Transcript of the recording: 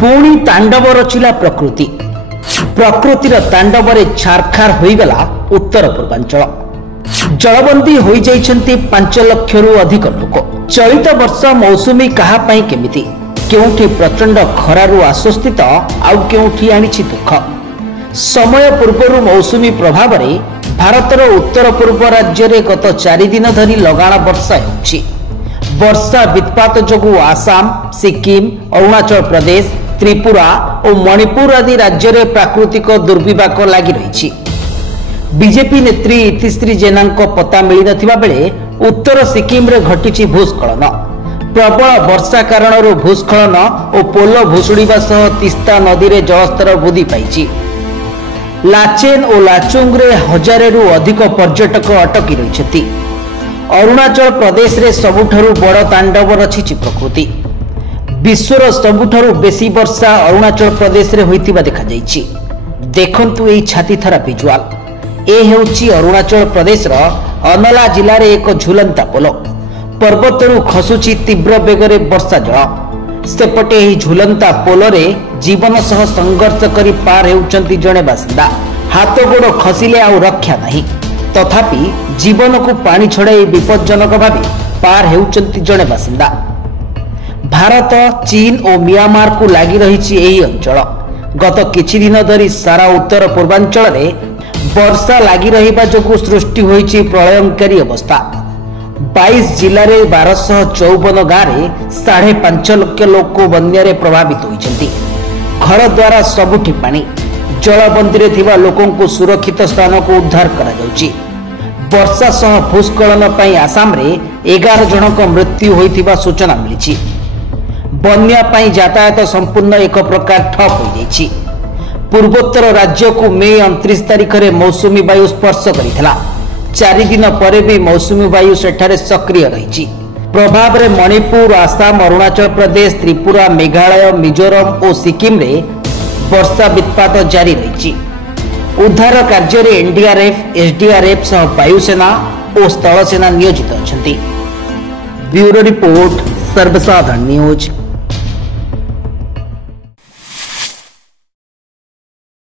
पुणी तांडव रचिला प्रकृति प्रकृतिर तांडव छारखार होईगला उत्तर पूर्वांचल जलबंदी हो जाइछन्ति 5 लाख रु अधिक लोक। चलित वर्ष मौसुमी कहा पई केमिति केउठी प्रचंड खरारु आश्वस्ति तो आउ केउठी आनिछि दुख। समय पूर्व मौसुमी प्रभाव रे भारतर उत्तर पूर्व राज्य रे गत 4 दिन धरी लगाण वर्षा होछि। वर्षा वित्पात जोगु आसाम, सिक्किम, अरुणाचल प्रदेश, त्रिपुरा और मणिपुर आदि राज्य रे प्राकृतिक दुर्विपाक लागि रहिछि। बीजेपी नेत्री इतिश्री जेना पता मिली नथिबा बेले उत्तर सिक्किम रे घटिछि भूस्खलन। प्रबल वर्षा कारण भूस्खलन और पोल भुशुड़िबा सह तिस्ता नदी रे जलस्तर वृद्धि पाइछि। लाचेन और लाचुंग रे 1000 रु अधिक पर्यटक अटकी रहिछथि। अरुणाचल प्रदेश रे सबुठारु बड़ तांडव रचिछि प्रकृति। विश्वर सबुठारु बेसी वर्षा अरुणाचल प्रदेश रे होइतिबा देखा जाइछि। देखंतु एई छातीथरा विजुआल। ए हेउछि अरुणाचल प्रदेश रो अनला जिल्ला रे एक झुलंता पोल। पर्वतरु खसुछि तीव्र बेगरे वर्षा जल। सेपटे एही झुलंता पोल रे जीवन सह संघर्ष करी पार हेउचंती जणे बासिंदा। हाथ गोड़ खसिले आउ रक्षा नाही, तथापि जीवन को पानी छड़ाई विपज्जनक भावे पार हेउचंती जणे बासिंदा। भारत, चीन और म्यांमार को लागि रहिछि एही अंचल। गत किछि दिन धरी सारा उत्तर पूर्वांचल रे वर्षा लागि रहिबा जोगु सृष्टि होइछि प्रलयंकारी अवस्था। 22 जिल्ला रे 1254 गाँव रे 5.5 लाख लोक बन्या रे प्रभावित होइछन्ति। घर द्वारा सबुठी पानी। जलबंदी रे थिबा लोकन को सुरक्षित स्थान को उद्धार करा जाउछि। वर्षा सह भूस्खलन पई आसाम रे 11 जनक मृत्यु होइथिबा सूचना मिलिछि। बन्या पई यातायात संपूर्ण एक प्रकार ठप हो जाइछि। पूर्वोत्तर राज्य को मे 29 तारिख रे मौसुमी वायु स्पर्श करिथिला। 4 दिन परे भी मौसुमी वायु सेठारे सक्रिय रहिछि। प्रभाव रे मणिपुर, आसाम, अरुणाचल प्रदेश, त्रिपुरा, मेघालय, मिजोरम और सिक्किम रे वर्षा वित्पात जारी रहिछि। उद्धार कार्य रे एनडीआरएफ, एसडीआरएफ सह वायुसेना और स्थल सेना नियोजित अछंती। ब्यूरो रिपोर्ट, सर्वसाधारण न्यूज।